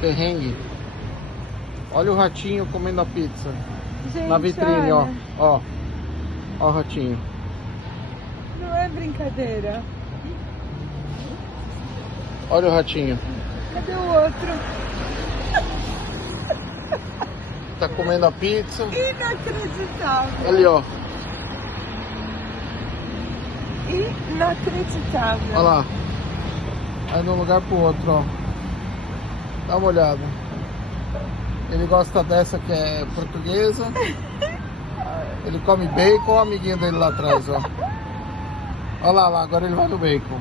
Perrengue. Olha o ratinho comendo a pizza. Gente, Na vitrine, olha. ó. Ó o ratinho. Não é brincadeira. Olha o ratinho. Cadê o outro? Tá comendo a pizza. Inacreditável. Ali, ó. Inacreditável. Olha lá. Vai de um lugar pro outro, ó. Dá uma olhada. Ele gosta dessa que é portuguesa. Ele come bacon, o amiguinho dele lá atrás, ó. Olha lá, agora ele vai no bacon.